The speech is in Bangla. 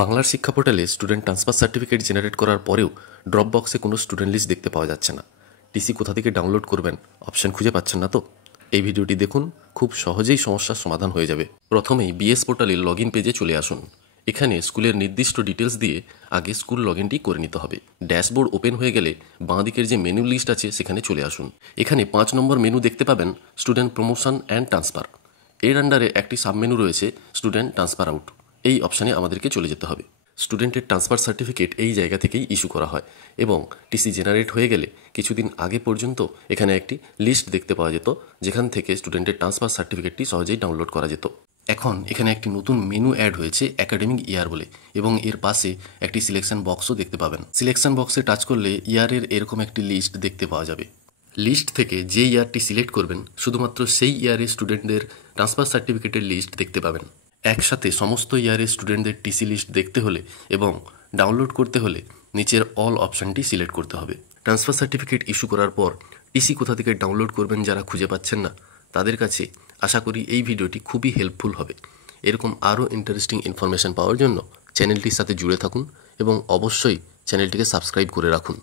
বাংলার শিক্ষা পোর্টালে স্টুডেন্ট ট্রান্সফার সার্টিফিকেট জেনারেট করার পরেও ড্রপ বক্সে কোনো স্টুডেন্ট লিস্ট দেখতে পাওয়া যাচ্ছে না। টিসি কোথা থেকে ডাউনলোড করবেন অপশন খুঁজে পাচ্ছেন না তো? এই ভিডিওটি দেখুন, খুব সহজেই সমস্যার সমাধান হয়ে যাবে। প্রথমেই বিএস পোর্টালের লগ ইন পেজে চলে আসুন। এখানে স্কুলের নির্দিষ্ট ডিটেলস দিয়ে আগে স্কুল লগ ইনটি করে নিতে হবে। ড্যাশবোর্ড ওপেন হয়ে গেলে বাঁ দিকের যে মেনু লিস্ট আছে সেখানে চলে আসুন। এখানে 5 নম্বর মেনু দেখতে পাবেন স্টুডেন্ট প্রমোশন অ্যান্ড ট্রান্সফার। এর আন্ডারে একটি সাব মেনু রয়েছে স্টুডেন্ট ট্রান্সফার আউট। এই অপশানে আমাদেরকে চলে যেতে হবে। স্টুডেন্টের ট্রান্সফার সার্টিফিকেট এই জায়গা থেকেই ইস্যু করা হয় এবং টিসি জেনারেট হয়ে গেলে কিছুদিন আগে পর্যন্ত এখানে একটি লিস্ট দেখতে পাওয়া যেত, যেখান থেকে স্টুডেন্টের ট্রান্সফার সার্টিফিকেটটি সহজেই ডাউনলোড করা যেত। এখন এখানে একটি নতুন মেনু অ্যাড হয়েছে একাডেমিক ইয়ার বলে, এবং এর পাশে একটি সিলেকশন বক্সও দেখতে পাবেন। সিলেকশন বক্সে টাচ করলে ইয়ারের এরকম একটি লিস্ট দেখতে পাওয়া যাবে। লিস্ট থেকে যে ইয়ারটি সিলেক্ট করবেন শুধুমাত্র সেই ইয়ারের স্টুডেন্টদের ট্রান্সফার সার্টিফিকেটের লিস্ট দেখতে পাবেন। একসাথে সমস্ত ইয়ারের স্টুডেন্টদের টিসি লিস্ট দেখতে হলে এবং ডাউনলোড করতে হলে নিচের অল অপশানটি সিলেক্ট করতে হবে। ট্রান্সফার সার্টিফিকেট ইস্যু করার পর টিসি কোথা থেকে ডাউনলোড করবেন যারা খুঁজে পাচ্ছেন না, তাদের কাছে আশা করি এই ভিডিওটি খুবই হেল্পফুল হবে। এরকম আরও ইন্টারেস্টিং ইনফরমেশন পাওয়ার জন্য চ্যানেলটির সাথে জুড়ে থাকুন এবং অবশ্যই চ্যানেলটিকে সাবস্ক্রাইব করে রাখুন।